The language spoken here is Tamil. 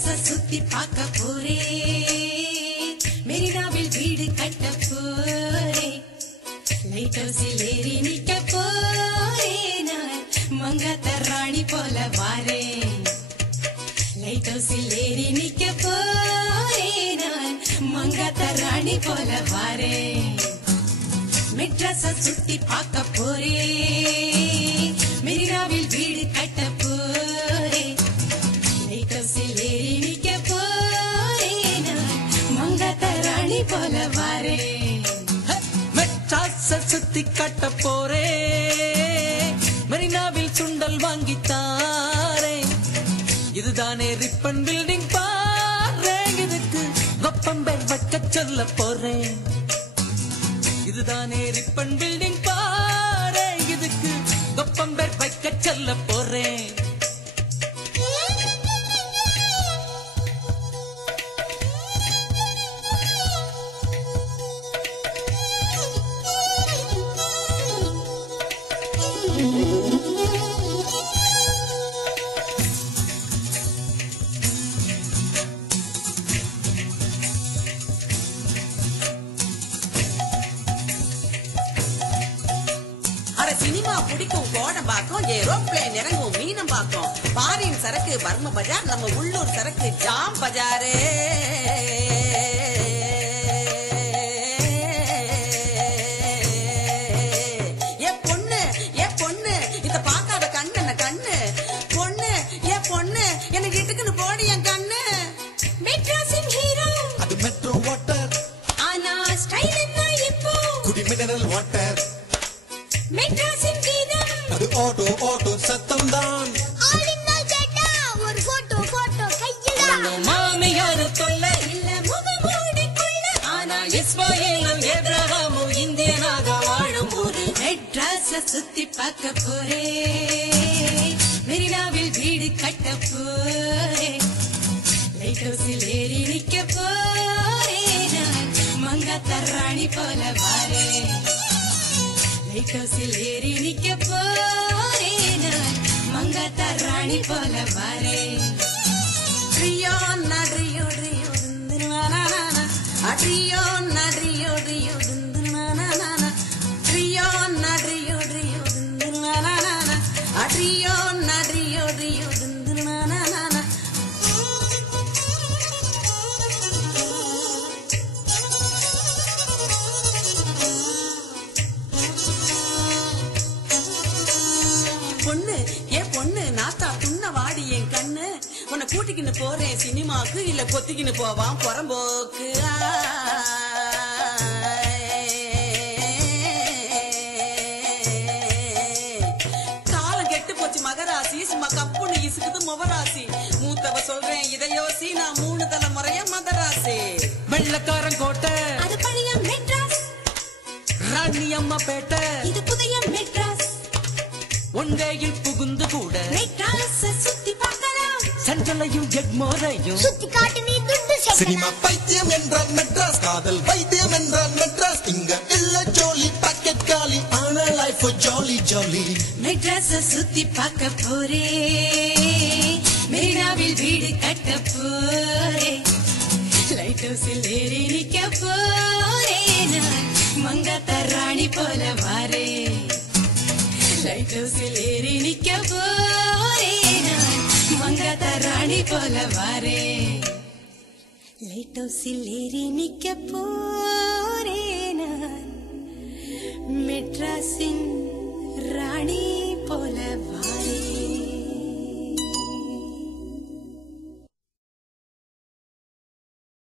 மெட்ராஸ சுத்தி பார்க்க போறேன், மெரினாவில் வீடு கட்ட போறேன், லைட் ஹவுஸில் ஏறி நிக்க போறேன், நான் மங்காத்த ராணி போல வாரேன். லைட் ஹவுஸில் ஏறி நிக்க போறேன், நான் மங்காத்த ராணி போல வாரேன். மெட்ராஸ சுத்தி பார்க்க போறேன், மெரினாவில் வீடு கட்ட போறேன், லைட் ஹவுஸில் ஏறி நிக்க போறேன், நான் மங்காத்த ராணி போல வாரேன். மெட்ராஸ சுத்தி கட்ட போறேன், மெரினாவில் சுண்டல் வாங்கித்தாரேன், இதுதானே ரிப்பன் பில்டிங் பாரு, இதுக்கு கொப்பம்பேர் வைக்க சொல்ல போறேன். இதுதானே ரிப்பன் பில்டிங் பாரு, இதுக்கு கொப்பம்பேர் வைக்க சொல்ல போறேன். சினிமா பிடிக்கும் கோடம்பாக்கம், ஏரோப்ளேன் இறங்கும் மீனம்பாக்கம், பாரின் சரக்கு பர்ம பஜார், நம்ம உள்ளூர் சரக்கு ஜாம் பஜாரே. ஏ பொண்ணு இத பார்க்காத கண்ணு கண்ணு, பொண்ணு ஏ பொண்ணு எனக்கு இட்டுக்குன்னு போடி என் கண்ணு. மெட்ராஸின் ஹீரோ அது மெட்ரோ வாட்டர், ஆனா ஸ்டைல் என்ன இப்போ குடி மினரல் வாட்டர். மெட்ராஸின் கீதம் அது ஆட்டோ சத்தம் தான். ஆளினால் கேட்டா ஒரு போட்டோ கையில மாமியாரு தொல்லை இல்ல முகமூடி கொள்ள, ஆனா இஸ்மாயிலும் ஏப்ரஹாமும் இந்தியனாக வாழும் போது மெட்ராஸ சுத்தி பார்க்க போறேன், மெரினாவில் வீடு கட்ட போறேன், லைட் ஹவுஸில் ஏறி நிக்க போறேன், நான் மங்காத்த ராணி போல வாரேன். லைட் ஹவுஸில் ஏறி நிக்க போறேன், நான் மங்காத்த ராணி போல வாரேன். ட்ரியோ நட்ரியோ ட்ரியோ திந்துனானா, அட்ரியோ நட்ரியோ ட்ரியோ திந்துனானா, ட்ரியோ நட்ரியோ ட்ரியோ திந்துனானா, அட்ரியோ நட்ரியோ ட்ரியோ திந்துனானா. பொண்ணு ஏ பொண்ணு நாத்தா துண்ண வாடி என் கண்ணு, உன்னை கூட்டிக்கின்னு போறேன் சினிமாக்கு, இல்ல கொத்திக்கின்னு போவான் புறம்போக்கு. காலம் கெட்டு போச்சு மகராசி, சும்மா கப்புன்னு இசுக்குது முவராசி, மூத்தவ சொல்றேன் இதை யோசி, நான் 3 தலைமுறைய மதராசி. வெள்ளக்காரன் கோட்டை அது பழைய மெட்ராஸ், ராணி அம்மா பேட்டை, இது புதிய மெட்ராஸ். ஒன்றையில் புகுந்து கூட மெட்ராஸ சுத்தி பார்க்கலாம், சென்ட்ரலையும் எக்மோரையும் சுத்தி காட்டு நீ துண்டு சினிமா பைத்தியம் என்றால் மெட்ராஸ், காதல் வைத்தியம் என்றால் மெட்ராஸ், இங்க இல்ல ஜோலி பாக்கெட் காலி, ஆனா லைஃப் ஜாலி ஜாலி. மெட்ராஸ சுத்தி பார்க்க போறேன், மெரினாவில் வீடு கட்ட போறேன், லைட் ஹவுஸில் ஏறி நிக்க போறேன், நான் மங்காத்த ராணி போல வாரேன். லைட் ஹவுஸில் ஏறி நிக்க போறேன், நான் மங்காத்த ராணி போல வாரேன். லைட் ஹவுஸில் ஏறி நிக்க போறேன்.